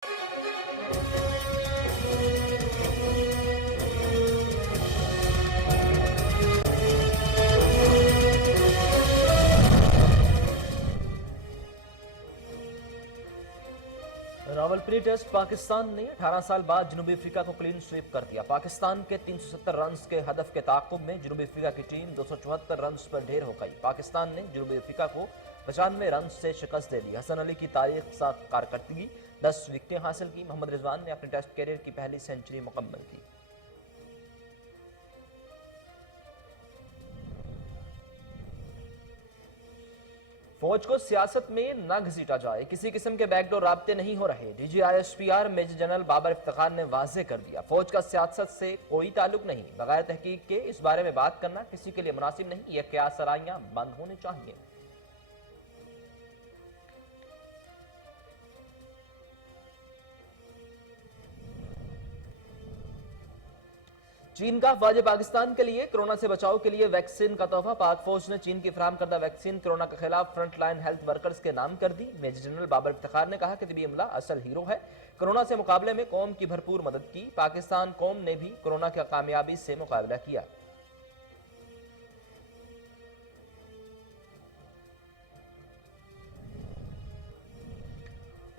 Rawalpindi test Pakistan ने 18 साल बाद जनूबी अफ्रीका को क्लीन स्वीप कर दिया। पाकिस्तान के 370 रन्स के हदफ के ताक़ुब में जनूबी अफ्रीका की टीम 274 रन्स पर ढेर हो गई। पाकिस्तान ने जनूबी अफ्रीका को 95 रन्स से शिकस्त दे दी। हसन अली की तारीख साथ कारकर्दगी 10 विकेटें हासिल की। मोहम्मद रिजवान ने अपने टेस्ट कैरियर की पहली सेंचुरी मुकम्मल की। फौज को सियासत में न घसीटा जाए, किसी किस्म के बैकडोर राब्ते नहीं हो रहे। DGISPR major general Babar Iftikhar ने वाज़ेह कर दिया, फौज का सियासत से कोई ताल्लुक नहीं। बगैर तहकीक के इस बारे में बात करना किसी के लिए मुनासिब नहीं। यह क्या सराइयां बंद होनी चाहिए। चीन का अफवाज पाकिस्तान के लिए कोरोना से बचाव के लिए वैक्सीन का तोहफा। पाक फौज ने चीन की फराहम करदा वैक्सीन कोरोना के खिलाफ फ्रंट लाइन हेल्थ वर्कर्स के नाम कर दी। मेजर जनरल बाबर इफ्तिखार ने कहा कि तबी अमला असल हीरो है। कोरोना से मुकाबले में कौम की भरपूर मदद की। पाकिस्तान कौम ने भी कोरोना की कामयाबी से मुकाबला किया।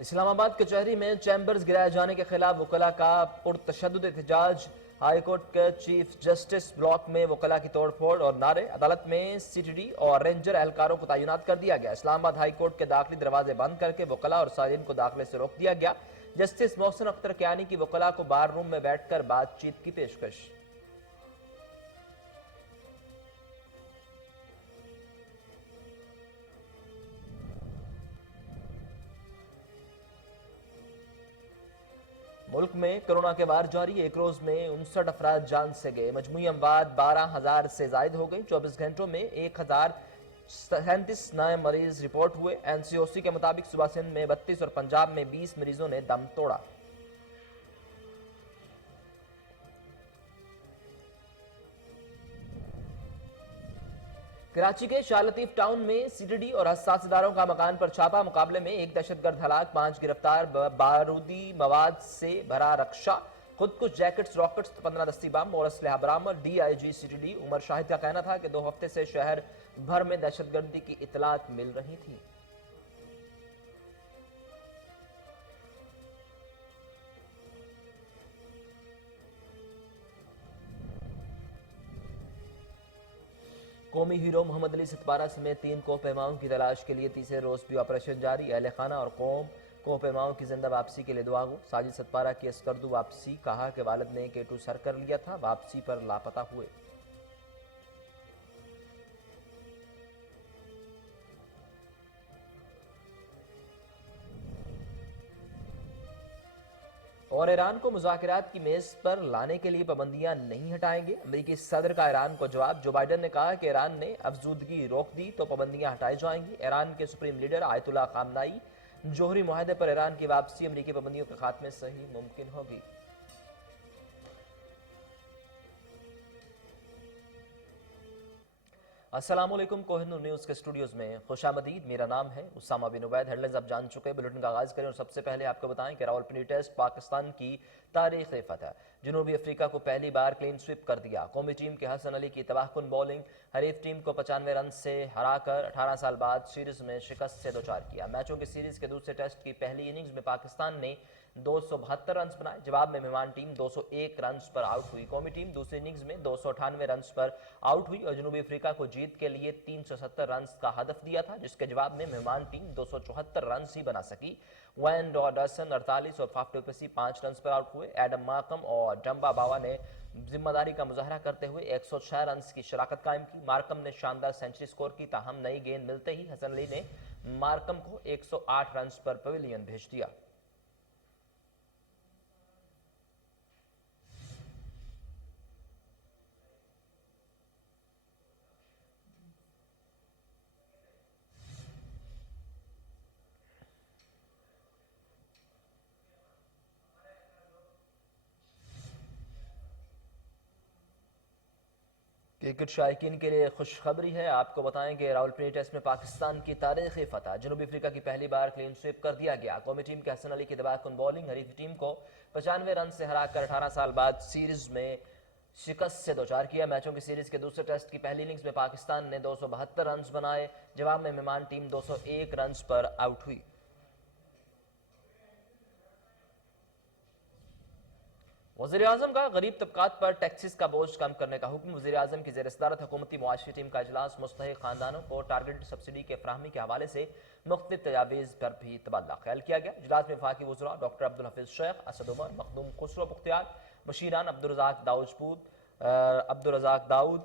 इस्लामाबाद कचहरी में चैम्बर्स गिराए जाने के खिलाफ वकला का पुरतशद्दुद एहतजाज। हाईकोर्ट के चीफ जस्टिस ब्लॉक में वकला की तोड़फोड़ और नारे। अदालत में CTD और रेंजर एहलकारों को तैनात कर दिया गया। इस्लामाबाद हाईकोर्ट के दाखिली दरवाजे बंद करके वकला और सालिन को दाखिले से रोक दिया गया। जस्टिस मोहसिन अख्तर कियानी की वकला को बार रूम में बैठकर बातचीत की पेशकश। मुल्क में कोरोना के वार जारी। एक रोज में 59 अफराद जान से गए। मजमूई अमवात 12,000 से जायद हो गई। 24 घंटों में 1,037 नए मरीज रिपोर्ट हुए। NCOC के मुताबिक सुबह सिंध में 32 और पंजाब में 20 मरीजों ने दम तोड़ा। कराची के शाह लतीफ टाउन में CTD और हसास इदारों का मकान पर छापा। मुकाबले में एक दहशतगर्द हलाक, 5 गिरफ्तार। बारूदी मवाद से भरा रक्षा, खुद कुछ जैकेट्स, रॉकेट्स, 15 दस्ती बम और असलहा बरामद। DIG CTD उमर शाहिद का कहना था कि 2 हफ्ते से शहर भर में दहशतगर्दी की इतलात मिल रही थी। कौमी हीरो मोहम्मद अली सतपारा समेत 3 कोहपेमाओं की तलाश के लिए तीसरे रोज भी ऑपरेशन जारी। अहल खाना और कौम कोहपेमाओं की जिंदा वापसी के लिए दुआ गो। साजिद सतपारा की अस्करदू वापसी। कहा कि वालिद ने K2 सर कर लिया था, वापसी पर लापता हुए। और ईरान को मुज़ाकरात की मेज पर लाने के लिए पाबंदियां नहीं हटाएंगे। अमेरिकी सदर का ईरान को जवाब। जो बाइडन ने कहा कि ईरान ने अफजूदगी रोक दी तो पाबंदियां हटाई जाएंगी। ईरान के सुप्रीम लीडर आयतुल्लाह खामनाई। जोहरी मुआहदे पर ईरान की वापसी अमेरिकी पाबंदियों के खात्मे से ही मुमकिन होगी। अस्सलामुअलैकुम, कोहिनूर न्यूज़ के स्टूडियोज़ में खुशामदीद। मेरा नाम है उसामा बिन उबैद। हेडलाइंस आप जान चुके हैं, बुलेटिन का आगाज़ करें और सबसे पहले आपको बताएं कि रावलपिंडी टेस्ट पाकिस्तान की तारीख़ी फतह। जनूबी अफ्रीका को पहली बार क्लीन स्वीप कर दिया। कौमी टीम के हसन अली की तबाहकुन बॉलिंग हरीफ टीम को 95 रन से हराकर 18 साल बाद सीरीज़ में शिकस्त से दोचार किया। मैचों की सीरीज़ के दूसरे टेस्ट की पहली इनिंग्स में पाकिस्तान ने 272 रन बनाए। जवाब में मेहमान टीम 201 रन पर आउट हुई। कौमी टीम दूसरी इनिंग्स में 298 रन पर आउट हुई और जनूबी अफ्रीका को जीत के लिए 370 रन का हदफ दिया था, जिसके जवाब में मेहमान टीम 274 रन ही बना सकी। वैन डॉडरसन 48 और फाफ डुप्लेसी 5 रन पर आउट हुए। एडम मार्कम और डम्बा बावा ने जिम्मेदारी का मुजाहरा करते हुए 106 रन की शराकत कायम की। मार्कम ने शानदार सेंचुरी स्कोर की, ताहम नई गेंद मिलते ही हसन अली ने मार्कम को 108 रन पर पवेलियन भेज दिया। کرکٹ شائقین کے لیے خوشخبری ہے، آپ کو بتائیں کہ راولپنڈی ٹیسٹ میں پاکستان کی تاریخی فتح، جنوبی افریقہ کی پہلی بار کلین سویپ کر دیا گیا۔ قومی ٹیم کے حسن علی کی دبا کن بولنگ حریف ٹیم کو 95 رن سے ہرا کر 18 سال بعد سیریز میں شکست سے دوچار کیا۔ میچوں کی سیریز کے دوسرے ٹیسٹ کی پہلی اننگز میں پاکستان نے 272 رنز بنائے، جواب میں مہمان ٹیم 201 رنز پر آؤٹ ہوئی۔ وزیراعظم کا غریب طبقات پر ٹیکسز کا بوجھ کم کرنے کا حکم۔ وزیراعظم کی زیر صدارت حکومتی معاشی ٹیم کا اجلاس مستحق خاندانوں کو ٹارگیٹڈ سبسڈی کے فراہمی کے حوالے سے مختلف تجاویز پر بھی تبادلہ خیال کیا گیا۔ اجلاس میں وفاقی وزراء ڈاکٹر عبدالحفیظ شیخ، اسد عمر، مخدوم خسرو بختیار، مشیران عبدالرزاق داؤد،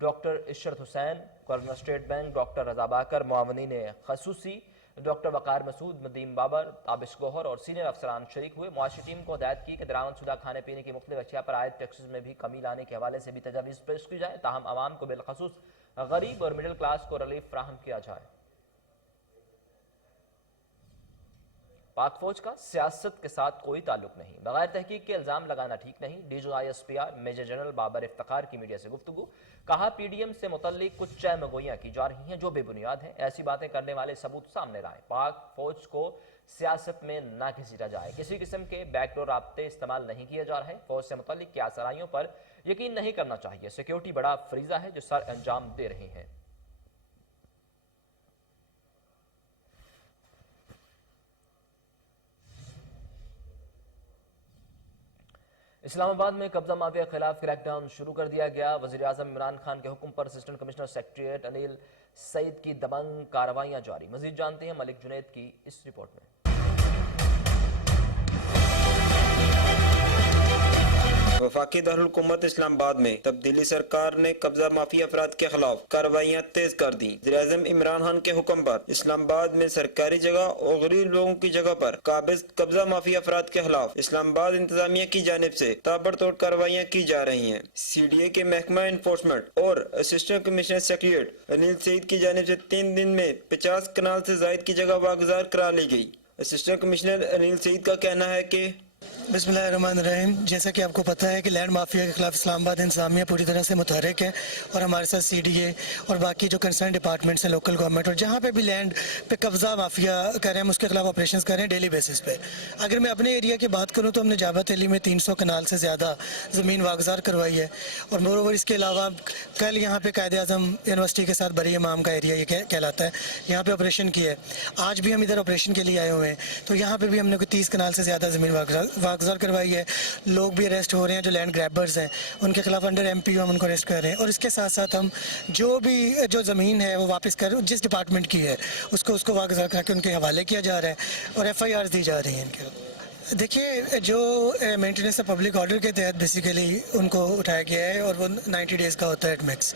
ڈاکٹر عشرت حسین، گورنر اسٹیٹ بینک ڈاکٹر رضا باکر، معاونین خصوصی ڈاکٹر وقار مسعود، ندیم بابر، تابش گوہر اور سینئر افسران شریک ہوئے۔ معاشی ٹیم کو ہدایت کی کہ درآمد شدہ کھانے پینے کی مختلف اشیاء پر عائد ٹیکسز میں بھی کمی لانے کے حوالے سے بھی تجاویز پیش کی جائے، تاہم عوام کو بالخصوص غریب اور مڈل کلاس کو ریلیف فراہم کیا جائے۔ پاک فوج کا سیاست کے ساتھ کوئی تعلق نہیں، بغیر تحقیق کے الزام لگانا ٹھیک نہیں۔ D G I S P R major general Babar Iftikhar کی میڈیا سے گفتگو، کہا پی ڈی ایم سے متعلق کچھ چہ مگویاں کی جا رہی ہیں جو بے بنیاد ہیں، ایسی باتیں کرنے والے ثبوت سامنے لائیں۔ پاک فوج کو سیاست میں نہ گھسیٹا جائے، کسی قسم کے بیک ڈور رابطے استعمال نہیں کیے جا رہے، فوج سے متعلق کیا سرائیوں پر یقین نہیں کرنا چاہیے، سیکیورٹی بڑا فریضہ ہے جو سر انجام دے رہی ہیں۔ اسلام آباد میں قبضہ مافیا کے خلاف کریک ڈاؤن شروع کر دیا گیا۔ وزیراعظم عمران خان کے حکم پر اسسٹنٹ کمشنر سیکریٹریٹ انیل سعید کی دبنگ کارروائیاں جاری۔ مزید جانتے ہیں ملک جنید کی اس رپورٹ میں۔ وفاقی دارالحکومت اسلام آباد میں تبدیلی سرکار نے قبضہ مافیا افراد کے خلاف کارروائیاں تیز کر دیں۔ وزیراعظم عمران خان کے حکم پر اسلام آباد میں سرکاری جگہ اور غریب لوگوں کی جگہ پر قابض قبضہ مافیا افراد کے خلاف اسلام آباد انتظامیہ کی جانب سے تابڑ توڑ کارروائیاں کی جا رہی ہیں۔ سی ڈی اے کے محکمہ انفورسمنٹ اور اسسٹنٹ کمشنر سیکریٹریٹ انیل سعید کی جانب سے 3 دن میں 50 کنال سے زائد کی جگہ واگزار کرا لی گئی۔ اسسٹنٹ کمشنر انیل سعید کا کہنا ہے کہ بسم اللہ الرحمن الرحیم۔ جیسا کہ آپ کو پتہ ہے کہ لینڈ مافیا کے خلاف اسلام آباد انتظامیہ پوری طرح سے متحرک ہے، اور ہمارے ساتھ سی ڈی اے اور باقی جو کنسرن ڈپارٹمنٹس ہیں، لوکل گورنمنٹ، اور جہاں پہ بھی لینڈ پہ قبضہ مافیا کر رہے ہیں ہم اس کے خلاف آپریشنز کر رہے ہیں ڈیلی بیسس پہ۔ اگر میں اپنے ایریا کی بات کروں تو ہم نے جابت علی میں 300 کنال سے زیادہ زمین واگزار کروائی ہے، اور مور اوور اس کے علاوہ کل یہاں پہ قائد اعظم یونیورسٹی کے ساتھ بری امام کا ایریا یہ کہلاتا ہے، یہاں پہ آپریشن کیا ہے۔ آج بھی ہم ادھر آپریشن کے لیے آئے ہوئے ہیں، تو یہاں پہ بھی ہم نے کوئی 30 کنال سے زیادہ زمین واگزار کروائی ہے۔ لوگ بھی اریسٹ ہو رہے ہیں جو لینڈ گریبرز ہیں، ان کے خلاف انڈر MP ہم ان کو اریسٹ کر رہے ہیں، اور اس کے ساتھ ساتھ ہم جو زمین ہے وہ واپس کر جس ڈپارٹمنٹ کی ہے اس کو واگزار کر کے ان کے حوالے کیا جا رہا ہے، اور FIRs دی جا رہی ہیں ان کے۔ دیکھیے، جو مینٹیننس پبلک آرڈر کے تحت بیسیکلی ان کو اٹھایا گیا ہے، اور وہ 90 ڈیز کا ہوتا ہے ایڈمکس،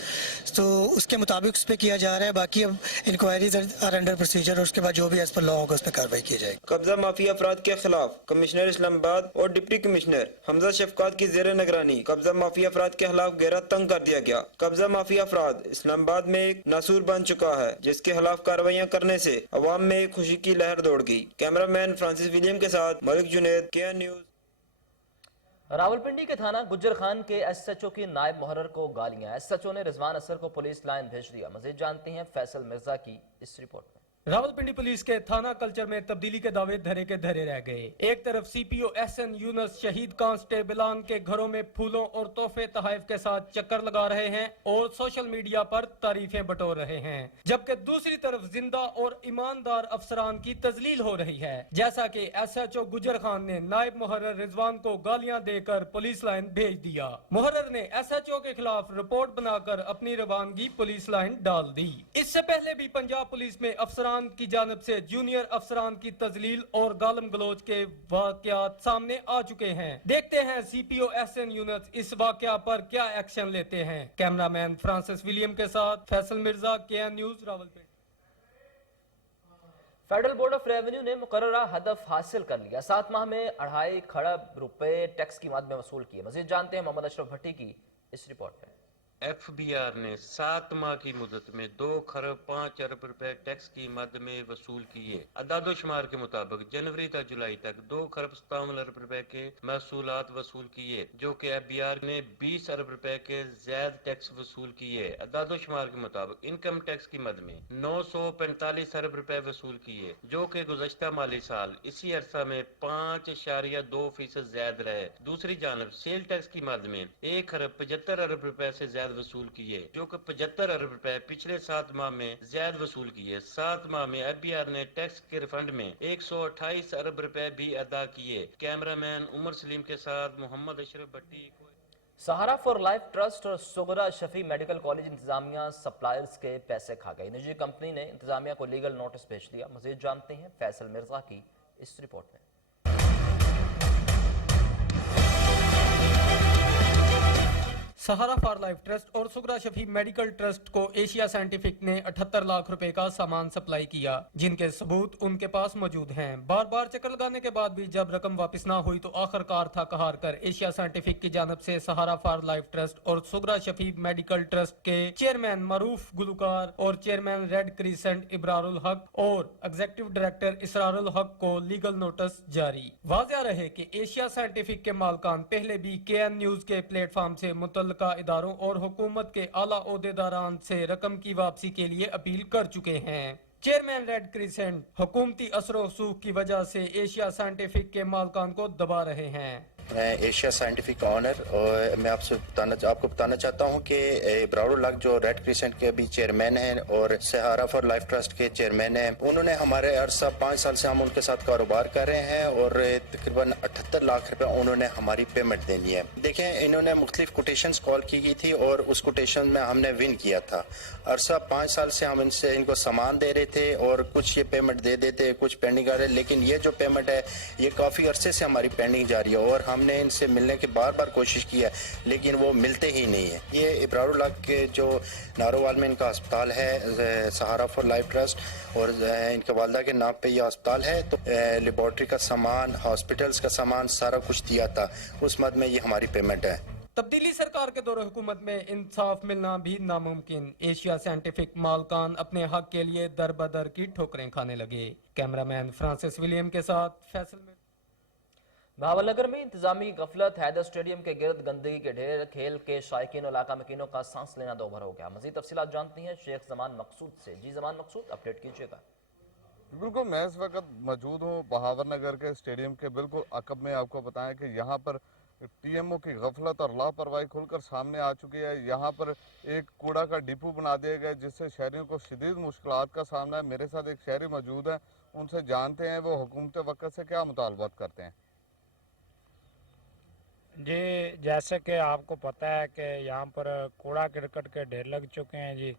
تو اس کے مطابق اس پہ کیا جا رہا ہے۔ باقی اب انکوائریز آر انڈر پروسیجر، اور اس کے بعد جو بھی ایز پر لا ہوگا اس پہ کارروائی کی جائے گی۔ قبضہ مافیا افراد کے خلاف کمشنر اسلام آباد اور ڈپٹی کمشنر حمزہ شفقات کی زیر نگرانی قبضہ مافیا افراد کے خلاف گہرا تنگ کر دیا گیا۔ قبضہ مافیا افراد اسلام آباد میں ایک ناسور بن چکا ہے، جس کے خلاف کارروائیاں کرنے سے عوام میں ایک خوشی کی لہر دوڑ گئی۔ کیمرہ مین فرانسس ولیم کے ساتھ ملک جنید، KN نیوز۔ راولپنڈی کے تھانہ گجر خان کے SHO کی نائب محرر کو گالیاں، SHO نے رضوان اثر کو پولیس لائن بھیج دیا۔ مزید جانتے ہیں فیصل مرزا کی اس رپورٹ میں۔ راولپنڈی پولیس کے تھانہ کلچر میں تبدیلی کے دعوے دھرے کے دھرے رہ گئے۔ ایک طرف CPO SN یونس شہید کانسٹیبلان کے گھروں میں پھولوں اور تحفے تحائف کے ساتھ چکر لگا رہے ہیں اور سوشل میڈیا پر تعریفیں بٹور رہے ہیں، جبکہ دوسری طرف زندہ اور ایماندار افسران کی تذلیل ہو رہی ہے، جیسا کہ SHO گجر خان نے نائب محرر رضوان کو گالیاں دے کر پولیس لائن بھیج دیا۔ محرر نے SHO کے خلاف رپورٹ بنا کر اپنی روانگی پولیس لائن ڈال دی۔ اس سے پہلے بھی پنجاب پولیس میں افسران کی جانب سے جونیئر افسران کی تذلیل اور گالم گلوچ کے واقعات سامنے آ چکے ہیں۔ دیکھتے ہیں CPO SN یونس اس واقعہ پر کیا ایکشن لیتے ہیں۔ کیمرہ مین فرانسس ولیم کے ساتھ Faisal Mirza, KN news, Rawalpindi. Federal board of revenue نے مقررہ ہدف حاصل کر لیا، 7 ماہ میں 2.5 کروڑ روپے ٹیکس کی مد میں وصول کیے۔ مزید جانتے ہیں محمد اشرف بھٹی کی اس رپورٹ میں۔ FBR ने 7 माह की मुदत में 2 खरब 5 अरब रुपए टैक्स की मद में वसूल किए। अदादोशुमार के मुताबिक जनवरी तक जुलाई तक 2 खरब 57 अरब रुपए के महसूलात वसूल किए, जो कि FBR ने 20 अरब रुपए के ज़ायद टैक्स वसूल किए। अदादोशुमार के मुताबिक इनकम टैक्स की मद में 945 अरब रुपए वसूल किए, जो कि गुज़श्ता माली साल इसी अरसा में 5.2% ज़्यादा रहे। दूसरी जानब सेल टैक्स की मद में 1 खरब 75 अरब रुपए से ज्यादा वसूल किए, जो कि 75 अरब रुपए पिछले 7 माह में ज्यादा वसूल किए। 7 माह में FBR ने टैक्स के रिफंड में 128 अरब रुपए भी अदा किए। कैमरामैन उमर सलीम के साथ मोहम्मद अशरफ भट्टी। सहारा फॉर लाइफ ट्रस्ट और सुगरा शफी मेडिकल कॉलेज इंतजामिया सप्लायर्स के पैसे खा गई। निजी कंपनी ने इंतजामिया को लीगल नोटिस भेज दिया। मजीद जानते हैं फैसल मिर्जा की इस रिपोर्ट में। सहारा फॉर लाइफ ट्रस्ट और सुगरा शफी मेडिकल ट्रस्ट को एशिया साइंटिफिक ने 78 लाख रुपए का सामान सप्लाई किया, जिनके सबूत उनके पास मौजूद हैं। बार बार चक्कर लगाने के बाद भी जब रकम वापस ना हुई तो आखिरकार थक हार कर एशिया साइंटिफिक की जानब से सहारा फॉर लाइफ ट्रस्ट और सुगरा शफी मेडिकल ट्रस्ट के चेयरमैन मरूफ गुलकार और चेयरमैन रेड क्रिसेंट इब्रारुल हक और एग्जीक्यूटिव डायरेक्टर इसरारुल हक को लीगल नोटिस जारी। वाज़ेह रहे कि एशिया साइंटिफिक के मालकान पहले भी KN न्यूज के प्लेटफॉर्म से मुतल्लिका इदारों और हुकूमत के आला ओहदेदारान से रकम की वापसी के लिए अपील कर चुके हैं। चेयरमैन रेड क्रिसेंट हुकूमती असर रसूख की वजह से एशिया साइंटिफिक के मालकान को दबा रहे हैं। मैं एशिया साइंटिफिक का ऑनर और मैं आपको बताना चाहता हूं कि इब्रारुल हक जो रेड क्रिसेंट के अभी चेयरमैन हैं और सहारा फॉर लाइफ ट्रस्ट के चेयरमैन हैं, उन्होंने हमारे अरसा 5 साल से हम उनके साथ कारोबार कर रहे हैं और तकरीबन 78 लाख रुपए उन्होंने हमारी पेमेंट देनी है। देखें, इन्होंने मुख्तलिफ कोटेशंस कॉल की गई थी और उस कोटेशन में हमने विन किया था। अरसा 5 साल से हम इनको सामान दे रहे थे और कुछ ये पेमेंट दे देते, कुछ पेंडिंग आ रहे, लेकिन ये जो पेमेंट है ये काफ़ी अरसे से हमारी पेंडिंग जा रही है और हमने इनसे मिलने की बार बार कोशिश की है, लेकिन वो मिलते ही नहीं है। ये इब्रारुल हक के जो नारोवाल में इनका अस्पताल है सहारा फॉर लाइफ ट्रस्ट और इनके वालदा के नाम पे ये अस्पताल है, तो लेबॉर्ट्री का सामान, हॉस्पिटल्स का सामान सारा कुछ दिया था, उस मद में ये हमारी पेमेंट है। तब्दीली सरकार के दौर हुकूमत में इंसाफ मिलना भी नामुमकिन। एशिया साइंटिफिक मालकान अपने हक के लिए दर बदर की ठोकरें खाने लगे। कैमरामैन फ्रांसिस विलियम के साथ फैसल में। भावलनगर में इंतजामी की गफलत, हैदर स्टेडियम के गिर्द गंदगी के ढेर, खेल के शायकीन और इलाका मकीनों का सांस लेना दोभर हो गया। मजीद तफसीलात जानती हैं शेख जमान मकसूद से। जी जमान मकसूद, अपडेट कीजिएगा। बिल्कुल, मैं इस वक्त मौजूद हूँ बहावर नगर के स्टेडियम के बिल्कुल अकब में। आपको बताएं कि यहाँ पर TMO की गफलत और लापरवाही खुलकर सामने आ चुकी है। यहाँ पर एक कूड़ा का डिपो बना दिया गया जिससे शहरियों को शदीद मुश्किलात का सामना है। मेरे साथ एक शहरी मौजूद है, उनसे जानते हैं वो हुकूमत वक्त से क्या मुतालबात करते हैं। जी, जैसे कि आपको पता है कि यहाँ पर कूड़ा करकट के ढेर लग चुके हैं जी,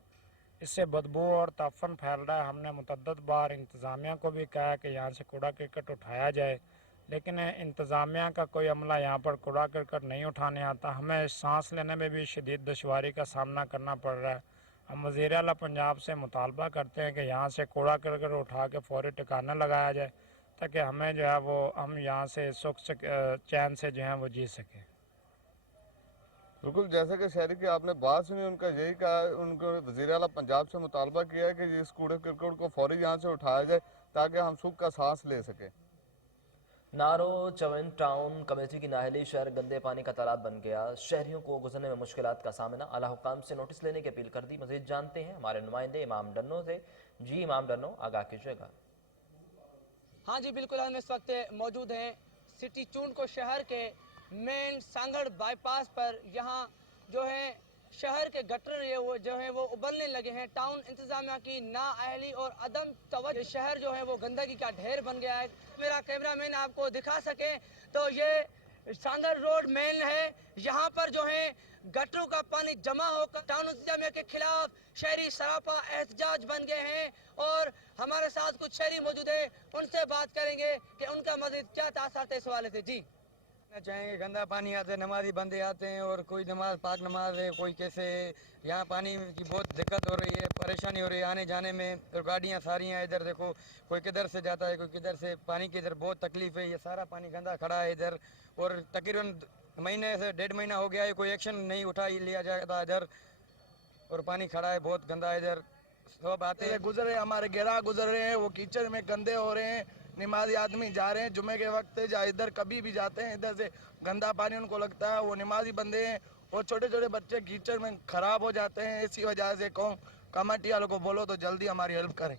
इससे बदबू और ताफन फैल रहा है। हमने मुतद्दद बार इंतज़ामिया को भी कहा कि यहाँ से कूड़ा करकट उठाया जाए, लेकिन इंतज़ामिया का कोई अमला यहाँ पर कूड़ा करकट नहीं उठाने आता। हमें सांस लेने में भी शदीद दुश्वारी का सामना करना पड़ रहा है। हम वज़ीर आला पंजाब से मुतालबा करते हैं कि यहाँ से कूड़ा करकट उठा के फौरी ठिकाने लगाया जाए, ताकि हमें जो है वो हम यहाँ से सुख चैन से जो है वो जी सकें। बिल्कुल, जैसे कि शहरी की आपने बात सुनी, उनका यही कहा, उनको वज़ीर आला पंजाब से मुतालबा किया है कि इस कूड़े करकट को फौरी यहाँ से उठाया जाए ताकि हम सुख का सांस ले सकें। नारो चवन टाउन कमेटी की नाहली शहर गंदे पानी का तालाब बन गया। शहरियों को गुजरने में मुश्किलात का सामना। आला हुकाम से नोटिस लेने की अपील कर दी। मजीद जानते हैं हमारे नुमाइंदे इमाम डन्नो से। जी इमाम डन्नो, आगाह कीजिएगा। हाँ जी बिल्कुल, हम इस वक्त मौजूद हैं सिटी चूंड को शहर के मेन सांगड़ बाईपास पर। यहाँ जो है शहर के गटर वो उबलने लगे हैं। टाउन इंतजामिया की नाअहली और अदम तवज्जो, शहर जो है वो गंदगी का ढेर बन गया है। मेरा कैमरामैन आपको दिखा सके तो ये सांगड़ रोड मेन है। यहाँ पर जो है गटरों का पानी जमा होकर टाउन इंतजामिया के खिलाफ शहरी सरापा एहतजाज बन गए हैं और हमारे साथ कुछ शहरी मौजूद है, उनसे बात करेंगे कि उनका मजीद क्या तासर इस हवाले से। जी चाहेंगे, गंदा पानी आते हैं, नमाजी बंदे आते हैं और कोई नमाज पाक नमाज है, कोई कैसे। यहाँ पानी की बहुत दिक्कत हो रही है, परेशानी हो रही है आने जाने में। और गाड़ियाँ सारी हैं इधर, देखो कोई किधर से जाता है कोई किधर से। पानी की इधर बहुत तकलीफ है, ये सारा पानी गंदा खड़ा है इधर और तकरीबन महीने से 1.5 महीना हो गया है, कोई एक्शन नहीं उठा लिया जाता इधर, और पानी खड़ा है बहुत गंदा है इधर। सब आते हैं, गुजर रहे हैं, हमारे गैराह गुजर रहे हैं, वो कीचड़ में गंदे हो रहे हैं। नमाजी आदमी जा रहे हैं जुमे के वक्त, इधर कभी भी जाते हैं, इधर से गंदा पानी उनको लगता है। वो नमाजी बंदे हैं और छोटे छोटे बच्चे कीचड़ में खराब हो जाते हैं। इसी वजह से कमेटी वालों को बोलो तो जल्दी हमारी हेल्प करें।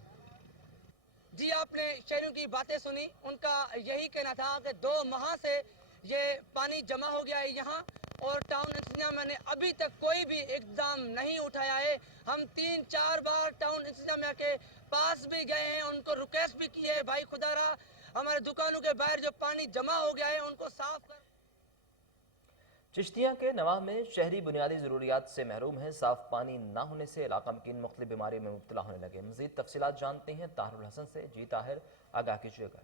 जी, आपने शहरियों की बातें सुनी, उनका यही कहना था कि 2 माह से ये पानी जमा हो गया है यहाँ, और टाउन इंतजामिया ने अभी तक कोई भी इक़दाम नहीं उठाया है। हम 3-4 बार टाउन इंतजामिया के पास भी गए हैं, उनको रिक्वेस्ट भी की है, भाई खुदारा हमारे दुकानों के बाहर जो पानी जमा हो गया है उनको साफ कर। चिश्तिया के नवाह में शहरी बुनियादी ज़रूरियात से महरूम है। साफ पानी ना होने से इलाका मकीन मुख्तलिफ बीमारी में मुब्तला होने लगे। मज़ीद तफसीलात जानते हैं ताहिरुल हसन से। जी ताहिर, आगाह कीजिएगा।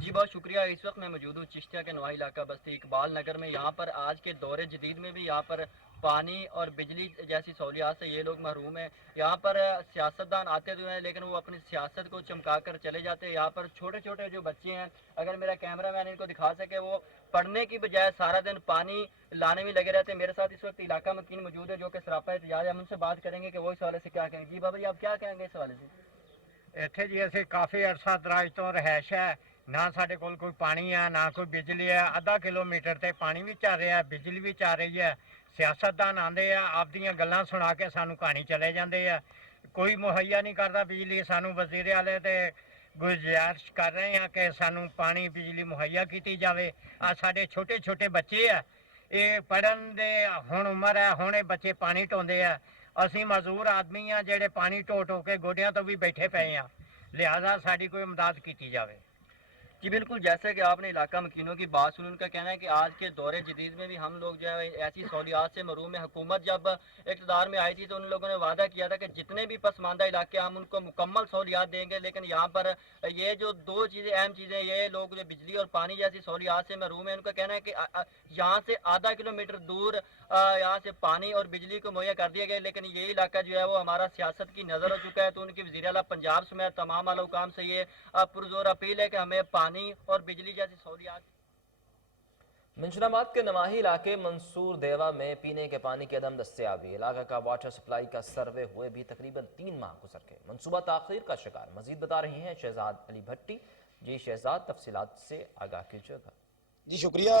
जी बहुत शुक्रिया। इस वक्त मैं मौजूद हूँ चिश्तिया के नवाही इलाका बस्ती इकबाल नगर में। यहाँ पर आज के दौरे जदीद में भी यहाँ पर पानी और बिजली जैसी सहूलियात से ये लोग महरूम हैं। यहाँ पर सियासतदान आते तो हैं लेकिन वो अपनी सियासत को चमका कर चले जाते हैं। यहाँ पर छोटे छोटे जो बच्चे हैं, अगर मेरा कैमरा मैन इनको दिखा सके, वो पढ़ने की बजाय सारा दिन पानी लाने में लगे रहते हैं। मेरे साथ इस वक्त इलाका मकीन मौजूद है जो कि सरापा एहतजाज है। हम उनसे बात करेंगे कि वो इस हवाले से क्या कहेंगे। जी बाबा जी, आप क्या कहेंगे इस हवाले से? ਇੱਥੇ ਜੀ ਅਸੀਂ ਕਾਫੀ ਅਰਸਾ ਦਰਾਜ ਤੋਂ ਰਹਿائش ਹੈ, ਨਾ ਸਾਡੇ ਕੋਲ ਕੋਈ ਪਾਣੀ ਹੈ ਨਾ ਕੋਈ ਬਿਜਲੀ ਹੈ। ਅੱਧਾ ਕਿਲੋਮੀਟਰ ਤੇ ਪਾਣੀ ਵੀ ਚੱਲ ਰਿਹਾ, ਬਿਜਲੀ ਵੀ ਚੱਲ ਰਹੀ ਹੈ। ਸਿਆਸਤਦਾਨ ਆਉਂਦੇ ਆ, ਆਪਦੀਆਂ ਗੱਲਾਂ ਸੁਣਾ ਕੇ ਸਾਨੂੰ ਕਹਾਣੀ ਚਲੇ ਜਾਂਦੇ ਆ। ਕੋਈ ਮੁਹੱਈਆ ਨਹੀਂ ਕਰਦਾ ਬਿਜਲੀ। ਸਾਨੂੰ ਵਜ਼ੀਰ ਆਲੇ ਤੇ ਗੁਜ਼ਾਰਿਸ਼ ਕਰ ਰਹੇ ਹਾਂ ਕਿ ਸਾਨੂੰ ਪਾਣੀ ਬਿਜਲੀ ਮੁਹੱਈਆ ਕੀਤੀ ਜਾਵੇ। ਆ ਸਾਡੇ ਛੋਟੇ ਛੋਟੇ ਬੱਚੇ ਆ, ਇਹ ਪੜਨ ਦੇ ਹੁਣ ਉਮਰ ਹੈ, ਹੁਣ ਇਹ ਬੱਚੇ ਪਾਣੀ ਢੋਂਦੇ ਆ। ਅਸੀਂ ਮਜ਼ਦੂਰ ਆਦਮੀ ਆ ਜਿਹੜੇ ਪਾਣੀ ਢੋ ਢੋ ਕੇ ਗੋਡਿਆਂ ਤੋਂ ਵੀ ਬੈਠੇ ਪਏ ਆ। लिहाजा साड़ी कोई इमदाद की जाए। जी बिल्कुल, जैसे कि आपने इलाका मकीनों की बात सुनी, उनका कहना है कि आज के दौरे जदीद में भी हम लोग जो है ऐसी सहूलियात से महरूम है। हुकूमत जब इक़्तिदार में आई थी तो उन लोगों ने वादा किया था कि जितने भी पसमानदा इलाके हम उनको मुकम्मल सहूलियात देंगे, लेकिन यहाँ पर ये जो 2 चीज़ें अहम चीज़ें, ये लोग जो बिजली और पानी जैसी सहूलियात से महरूम है। उनका कहना है कि यहाँ से आधा किलोमीटर दूर यहाँ से पानी और बिजली को मुहैया कर दिया गया, लेकिन ये इलाका जो है वो हमारा सियासत की नज़र हो चुका है। तो उनकी वज़ीर आला पंजाब समेत तमाम आला हुकाम से ये पुरजोर अपील है कि हमें पानी और बिजली जैसी सहूलियात। मंशराबाद के नवाही इलाके मंसूर देवा में पीने के पानी की अदम दस्तियाबी। इलाका का वाटर सप्लाई का सर्वे हुए भी तकरीबन 3 माह गुजर गए। मनसूबा ताख़ीर का शिकार। मजीद बता रहे हैं शहजाद अली भट्टी। जी शहजाद, तफसीलात से आगाह कीजिएगा। जी शुक्रिया।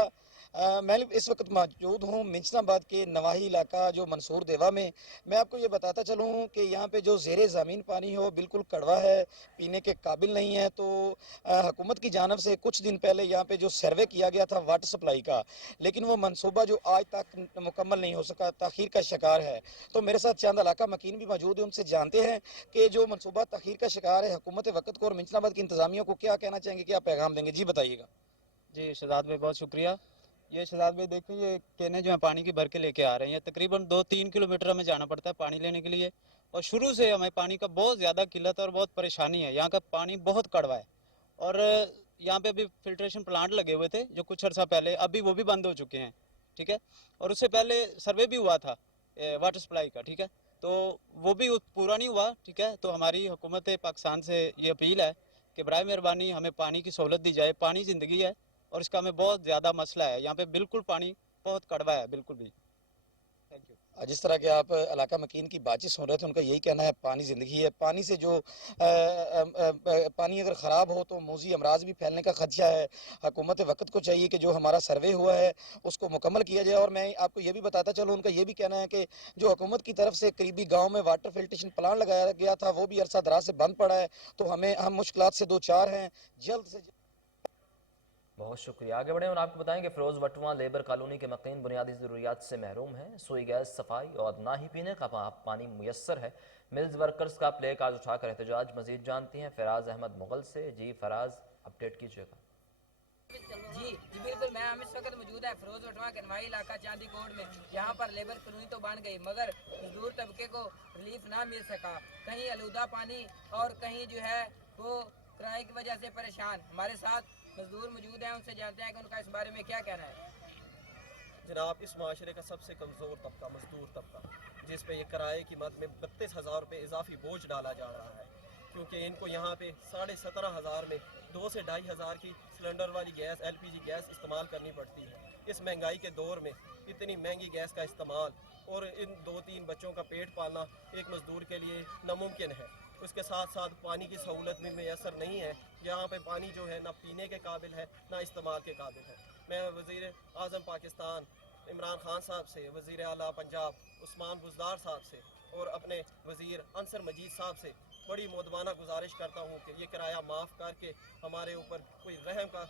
मैं इस वक्त मौजूद हूँ मिंचनाबाद के नवाही इलाका जो मंसूर देवा में। मैं आपको ये बताता चलूँ कि यहाँ पे जो ज़ेरे ज़मीन पानी है वो बिल्कुल कड़वा है, पीने के काबिल नहीं है। तो हुकूमत की जानब से कुछ दिन पहले यहाँ पे जो सर्वे किया गया था वाटर सप्लाई का, लेकिन वो मनसूबा जो आज तक मुकम्मल नहीं हो सका, ताख़ीर का शिकार है। तो मेरे साथ चंद इलाका मकीन भी मौजूद है, उनसे जानते हैं कि जो मनसूबा ताख़ीर का शिकार है, हुकूमत वक्त को और मिंचनाबाद की इंतज़ामिया को क्या कहना चाहेंगे, क्या पैगाम देंगे। जी बताइएगा। जी शहजाद भाई बहुत शुक्रिया। ये शहजाद भाई देखें, ये कहने जो है पानी की भर के लेके आ रहे हैं। तकरीबन 2-3 किलोमीटर हमें जाना पड़ता है पानी लेने के लिए, और शुरू से हमें पानी का बहुत ज़्यादा किल्लत और बहुत परेशानी है। यहाँ का पानी बहुत कड़वा है, और यहाँ पे अभी फिल्ट्रेशन प्लांट लगे हुए थे जो कुछ अर्सा पहले, अभी वो भी बंद हो चुके हैं, ठीक है। और उससे पहले सर्वे भी हुआ था वाटर सप्लाई का, ठीक है, तो वो भी पूरा नहीं हुआ, ठीक है। तो हमारी हुकूमत पाकिस्तान से ये अपील है कि बराए मेहरबानी हमें पानी की सहूलत दी जाए। पानी ज़िंदगी है और इसका हमें बहुत ज़्यादा मसला है। यहाँ पे बिल्कुल पानी बहुत कड़वा है, बिल्कुल भी। Thank you. जिस तरह के आप इलाका मकीन की बातचीत सुन रहे थे, उनका यही कहना है पानी ज़िंदगी है। पानी से जो पानी अगर ख़राब हो तो मौजी अमराज भी फैलने का खदशा है। हुकूमत वक्त को चाहिए कि जो हमारा सर्वे हुआ है उसको मुकम्मल किया जाए। और मैं आपको ये भी बताता चलूँ, उनका ये भी कहना है कि जो हुकूमत की तरफ से करीबी गाँव में वाटर फिल्ट्रेशन प्लांट लगाया गया था वो भी अरसा दराज से बंद पड़ा है। तो हम मुश्किलात से 2-4 हैं। जल्द से बहुत शुक्रिया। आगे बढ़े और आपको बताएं कि फिरोज वटवा लेबर कॉलोनी के मकीन बुनियादी ज़रूरियात से महरूम हैं। सुई गैस, सफाई और ना ही पीने का पानी मुयस्सर है। मिल्स वर्कर्स का प्ले कार्ड उठाकर एहतजाज। मजीद जानती हैं फराज अहमद मुगल से। जी फराज, अपडेट कीजिएगा। जी बिल्कुल, मैं इस वक्त मौजूद है फिरोज वटवा के नवाही इलाका चांदी कोट में। यहाँ पर लेबर कॉलोनी तो बन गई मगर मजदूर तबके को रिलीफ ना मिल सका। कहीं आलूदा पानी और कहीं जो है वो किराए की वजह से परेशान। हमारे साथ मजदूर मौजूद हैं, उनसे जानते हैं कि उनका इस बारे में क्या कहना है। जनाब, इस माशरे का सबसे कमज़ोर तबका मजदूर तबका, जिस पे ये किराए की मद में 32,000 रुपये इजाफी बोझ डाला जा रहा है, क्योंकि इनको यहाँ पे 17,500 में 2 سے 2.5 ہزار کی سلنڈر والی گیس LPG گیس استعمال کرنی پڑتی ہے. اس مہنگائی کے دور میں اتنی مہنگی گیس کا استعمال اور ان 2-3 بچوں کا پیٹ پالنا ایک مزدور کے لیے ناممکن ہے. اس کے ساتھ ساتھ پانی کی سہولت بھی میسر نہیں ہے. یہاں پہ پانی جو ہے نہ پینے کے قابل ہے نہ استعمال کے قابل ہے. میں وزیر اعظم پاکستان عمران خان صاحب سے، وزیر اعلیٰ پنجاب عثمان بزدار صاحب سے اور اپنے وزیر انصر مجید صاحب سے بڑی مودبانہ گزارش کرتا ہوں کہ یہ کرایہ معاف کر کے ہمارے اوپر کوئی رحم کا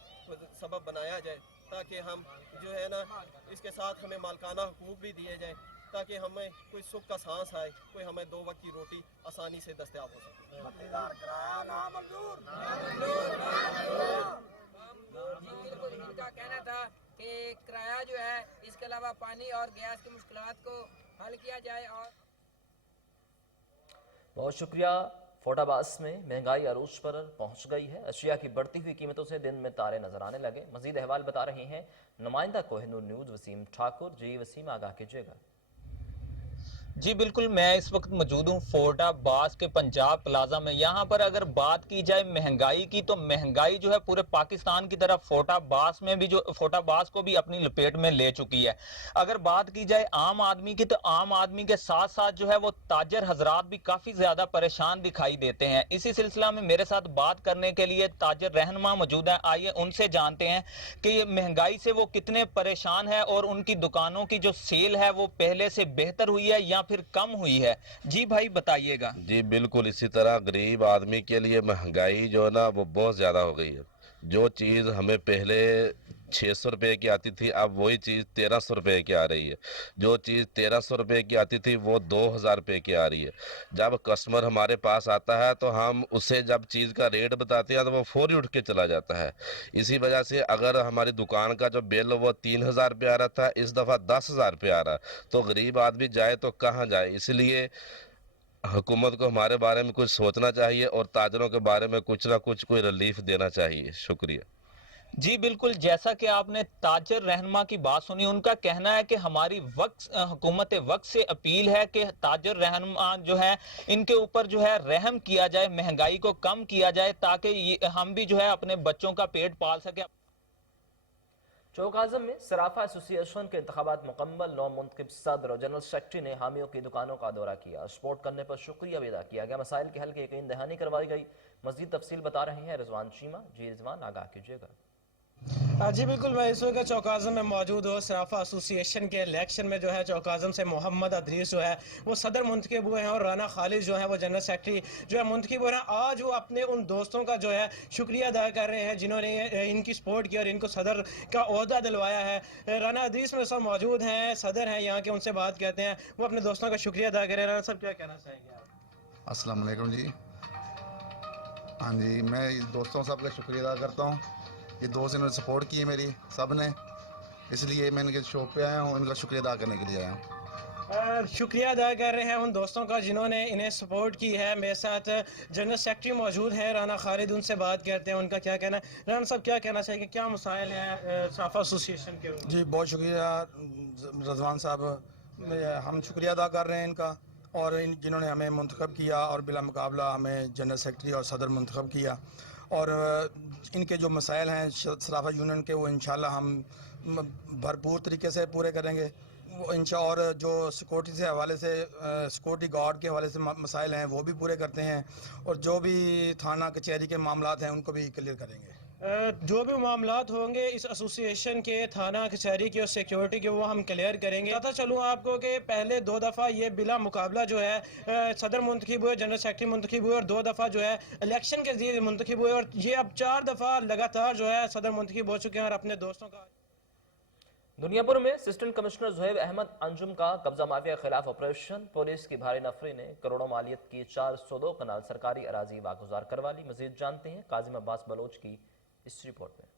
سبب بنایا جائے، تاکہ ہم جو ہے نا اس کے ساتھ ہمیں مالکانہ حقوق بھی دیے جائیں، تاکہ ہمیں کوئی سکھ کا سانس آئے، کوئی ہمیں 2 وقت کی روٹی آسانی سے دستیاب ہو سکے. جی بالکل، ان کا کہنا تھا کہ کرایہ جو ہے اس کے علاوہ پانی اور گیس کی مشکلات کو حل کیا جائے. اور بہت شکریہ. فوٹا باس میں مہنگائی عروج پر پہنچ گئی ہے. اشیاء کی بڑھتی ہوئی قیمتوں سے دن میں تارے نظر آنے لگے. مزید احوال بتا رہے ہیں نمائندہ کوہ نور نیوز وسیم ٹھاکر. جی وسیم، آگاہ کیجیے گا. جی بالکل، میں اس وقت موجود ہوں فورٹا باس کے پنجاب پلازا میں. یہاں پر اگر بات کی جائے مہنگائی کی تو مہنگائی جو ہے پورے پاکستان کی طرف فورٹا باس میں بھی فورٹا باس کو بھی اپنی لپیٹ میں لے چکی ہے. اگر بات کی جائے عام آدمی کی تو عام آدمی کے ساتھ ساتھ جو ہے وہ تاجر حضرات بھی کافی زیادہ پریشان دکھائی دیتے ہیں. اسی سلسلہ میں میرے ساتھ بات کرنے کے لیے تاجر رہنما موجود ہیں. آئیے ان سے جانتے ہیں کہ یہ مہنگائی سے وہ کتنے پریشان ہیں اور ان کی دکانوں کی جو سیل ہے وہ پہلے سے بہتر ہوئی ہے یا پھر کم ہوئی ہے. جی بھائی بتائیے گا. جی بالکل اسی طرح غریب آدمی کے لیے مہنگائی جو ہے نا وہ بہت زیادہ ہو گئی ہے. جو چیز ہمیں پہلے 600 روپے کی آتی تھی اب وہی چیز 1300 روپے کی آ رہی ہے. جو چیز 1300 روپے کی آتی تھی وہ 2000 روپے کی آ رہی ہے. جب کسٹمر ہمارے پاس آتا ہے تو ہم اسے جب چیز کا ریٹ بتاتے ہیں تو وہ فوری اٹھ کے چلا جاتا ہے. اسی وجہ سے اگر ہماری دکان کا جو بل وہ 3000 روپے آ رہا تھا اس دفعہ 10,000 روپے آ رہا. تو غریب آدمی جائے تو کہاں جائے. اس لیے حکومت کو ہمارے بارے میں کچھ سوچنا چاہیے اور تاجروں کے بارے میں کچھ نہ کچھ کوئی ریلیف دینا چاہیے. شکریہ. جی بالکل، جیسا کہ آپ نے تاجر رہنما کی بات سنی، ان کا کہنا ہے کہ ہماری حکومت وقت سے اپیل ہے کہ تاجر رہنما جو ہے ان کے اوپر جو ہے رحم کیا جائے، مہنگائی کو کم کیا جائے تاکہ ہم بھی جو ہے اپنے بچوں کا پیٹ پال سکیں. چوک اعظم میں صرافہ ایسوسی ایشن کے انتخابات مکمل. نو منتخب صدر اور جنرل سیکرٹری نے حامیوں کی دکانوں کا دورہ کیا. سپورٹ کرنے پر شکریہ بھی ادا کیا گیا. مسائل کے حل کی یقین دہانی کروائی گئی. مزید تفصیل بتا رہے ہیں رضوان چیمہ. جی رضوان، آگاہ کیجیے گا. جی بالکل، میں اس وقت چوک اعظم میں موجود ہوں. صرافہ ایسوسی ایشن کے الیکشن میں جو ہے چوک اعظم سے محمد ادریس جو ہے وہ صدر منتخب ہوئے ہیں اور رانا خالد جو ہے وہ جنرل سیکرٹری جو ہے منتخب ہو رہے ہیں. آج وہ اپنے ان دوستوں کا جو ہے شکریہ ادا کر رہے ہیں جنہوں نے ان کی سپورٹ کی اور ان کو صدر کا عہدہ دلوایا ہے. رانا ادریس میں سب موجود ہیں، صدر ہیں یہاں کے، ان سے بات کہتے ہیں. وہ اپنے دوستوں کا شکریہ ادا کریں. رانا صاحب کیا کہنا چاہیں گے آپ؟ السلام علیکم جی. ہاں جی، میں دوستوں سب کا شکریہ ادا کرتا ہوں. یہ دوست انہوں نے سپورٹ کی ہے میری سب نے، اس لیے میں ان کے شو پہ آیا ہوں، ان کا شکریہ ادا کرنے کے لیے آیا ہوں. شکریہ ادا کر رہے ہیں ان دوستوں کا جنہوں نے انہیں سپورٹ کی ہے. میرے ساتھ جنرل سیکرٹری موجود ہیں رانا خالد، ان سے بات کرتے ہیں ان کا کیا کہنا ہے. رانا صاحب کیا کہنا چاہیں گے، کیا مسائل ہیں صرافہ ایسوسی ایشن کے؟ جی بہت شکریہ رضوان صاحب. ہم شکریہ ادا کر رہے ہیں ان کا اور جنہوں نے ہمیں منتخب کیا اور بلا مقابلہ ہمیں جنرل سیکرٹری اور صدر منتخب کیا. اور ان کے جو مسائل ہیں صرافہ یونین کے وہ انشاءاللہ ہم بھرپور طریقے سے پورے کریں گے. وہ اور جو سیکورٹی سے حوالے سے سیکورٹی گارڈ کے حوالے سے مسائل ہیں وہ بھی پورے کرتے ہیں اور جو بھی تھانہ کچہری کے معاملات ہیں ان کو بھی کلیئر کریں گے. جو بھی معاملات ہوں گے اس ایسوسی ایشن کے، تھانہ کچہری کے اور سیکیورٹی کے، وہ ہم کلیئر کریں گے. بتا چلوں آپ کو کہ پہلے 2 دفعہ یہ بلا مقابلہ جو ہے صدر منتخب ہوئے، جنرل سیکرٹری منتخب ہوئے اور 2 دفعہ جو ہے الیکشن کے ذریعے منتخب ہوئے اور یہ اب 4 دفعہ لگاتار جو ہے صدر منتخب ہو چکے ہیں. اور اپنے دوستوں کا دنیا پور میں اسسٹنٹ کمشنر زہیب احمد انجم کا قبضہ مافیا کے خلاف آپریشن. پولیس کی بھاری نفری نے کروڑوں مالیت کی 402 کنال سرکاری اراضی واگزار کروا لی. مزید جانتے ہیں قاظم عباس بلوچ کی اس رپورٹ میں.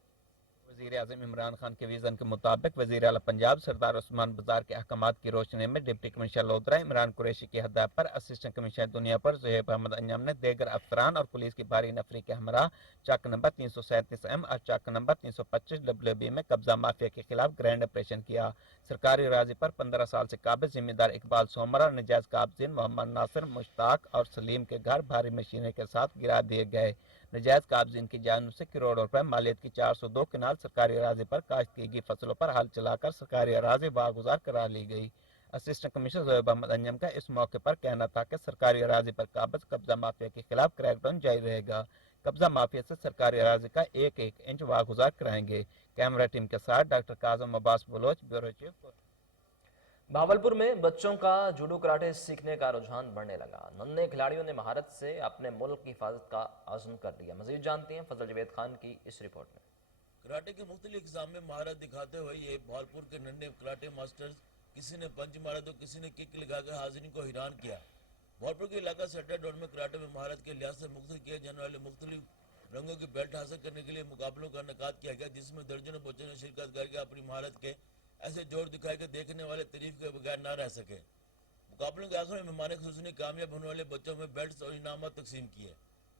وزیر اعظم عمران خان کے ویژن کے مطابق وزیر اعلیٰ پنجاب سردار عثمان بزار کے احکامات کی روشنی میں ڈپٹی کمشنر لودھرا عمران قریشی کی ہدایت پر اسسٹنٹ کمشنر دنیا پر زہیب احمد انجم نے دیگر افسران اور پولیس کی بھاری نفری کے ہمراہ چک نمبر 337M اور چک نمبر 325WB میں قبضہ مافیا کے خلاف گرینڈ آپریشن کیا. سرکاری اراضی پر 15 سال سے قابض ذمہ دار اقبال سومرا اور نجائز قابضین محمد ناصر، مشتاق اور سلیم کے گھر بھاری مشینری کے ساتھ گرا دیے گئے. नजायज काबजीन की जानिब से करोड़ों रुपए मालियत की 402 किनाल सरकारी अराजी पर काश्त की गई फसलों पर हल चलाकर सरकारी अराजी बागुजार करा ली गई। असिस्टेंट कमिश्नर ज़ोएब अहमद अंजम का इस मौके पर कहना था कि सरकारी अराजी पर काबिज कब्जा माफिया के खिलाफ क्रैकडाउन जारी रहेगा। कब्जा माफिया से सरकारी अराजी का एक एक इंच वागुजार कराएंगे। कैमरा टीम के साथ doctor Kazim Abbas Baloch, bureau chief. Bahawalpur में बच्चों का जूडो कराटे सीखने का रुझान बढ़ने लगा। नन्हे खिलाड़ियों ने महारत से अपने मुल्क की हिफाजत का आज़म कर लिया। मजीद जानते हैं फजल जवेद खान की इस रिपोर्ट में। कराटे के मुख्तलिफ इक़साम में महारत दिखाते हुए ये भावलपुर के नन्हे कराटे मास्टर्स, किसी ने पंच मारा तो किसी ने किक लगाकर हाजिरीन को हैरान किया। भावलपुर के इलाका सेक्टर डॉट में कराटे में महारत के लिहाज से मुख्तलिफ किए जाने वाले मुख्तलिफ रंगों की बेल्ट हासिल करने के लिए मुकाबलों का इनेकाद किया गया, जिसमें दर्जनों बच्चों ने शिरकत करके अपनी महारत के ऐसे जोर दिखाए कि देखने वाले तारीफ के बगैर ना रह सके। मुकाबलों के आखिर में मेहमान खुसूस ने कामयाब होने वाले बच्चों में बेल्ट्स और इनामत तकसीम किए।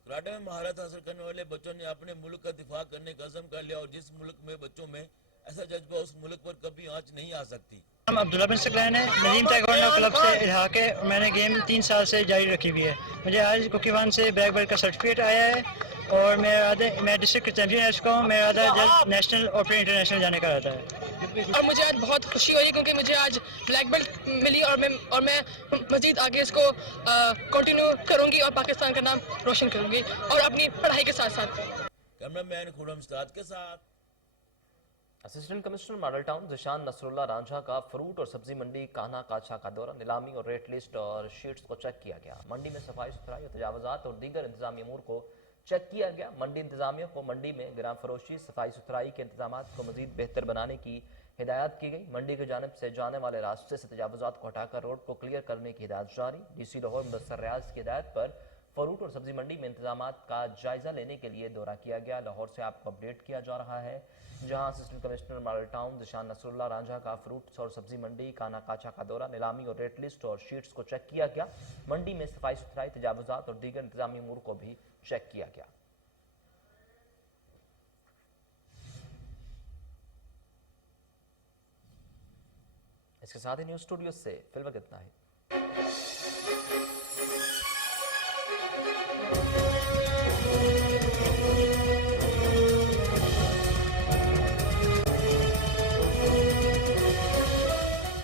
कराटे में महारत हासिल करने वाले बच्चों ने अपने मुल्क का दिफा करने का अज़म कर लिया और जिस मुल्क में बच्चों में ऐसा जज्बा उस मुल्क पर कभी आंच नहीं आ सकती। अब्दुल्ला बिन सकलैन है, नदीम ताइक्वांडो क्लब से इलाहा के। मैंने गेम 3 साल से जारी रखी हुई है। मुझे आज कुकीवान से ब्लैक बेल्ट का सर्टिफिकेट आया है और मैं डिस्ट्रिक्ट चैंपियन रह चुका हूँ। मेरा जल्द नेशनल और फिर इंटरनेशनल जाने का रहता है और मुझे आज बहुत खुशी हुई क्योंकि मुझे आज ब्लैक बेल्ट मिली और मैं मजीद आगे इसको कंटिन्यू करूँगी और पाकिस्तान का नाम रोशन करूँगी और अपनी पढ़ाई के साथ साथ। कैमरामैन खुरम उस्ताद के साथ। Assistant commissioner Model Town Zeeshan Nasrullah Ranjha का फ्रूट और सब्जी मंडी कान्हा काछा का दौरा, नीलामी और रेट लिस्ट और शीट्स को चेक किया गया। मंडी में सफाई सुथराई और तजावुज़ात और दीगर इंतजामी अमूर को चेक किया गया। मंडी इंतजामिया को मंडी में ग्राम फरोशी, सफाई सुथराई के इंतजाम को मजीद बेहतर बनाने की हिदायत की गई। मंडी की जानिब से जाने वाले रास्ते से तजावुज़ात को हटाकर रोड को क्लियर करने की हिदायत जारी। DC लाहौर मुदस्सर रियाज की हिदायत पर फ्रूट और सब्जी मंडी में इंतजाम का जायजा लेने के लिए दौरा किया गया। लाहौर से आपको अपडेट किया जा रहा है, जहां assistant commissioner Model Town Zeeshan Nasrullah Ranjha का फ्रूट्स और सब्जी मंडी काना काछा का दौरा, नीलामी और रेट लिस्ट और शीट्स को चेक किया गया। मंडी में सफाई सुथराई, तजावुज़ात और दीगर इंतजामी अमूर को भी चेक किया गया। इसके साथ ही न्यूज़ स्टूडियो से फिलहाल इतना ही।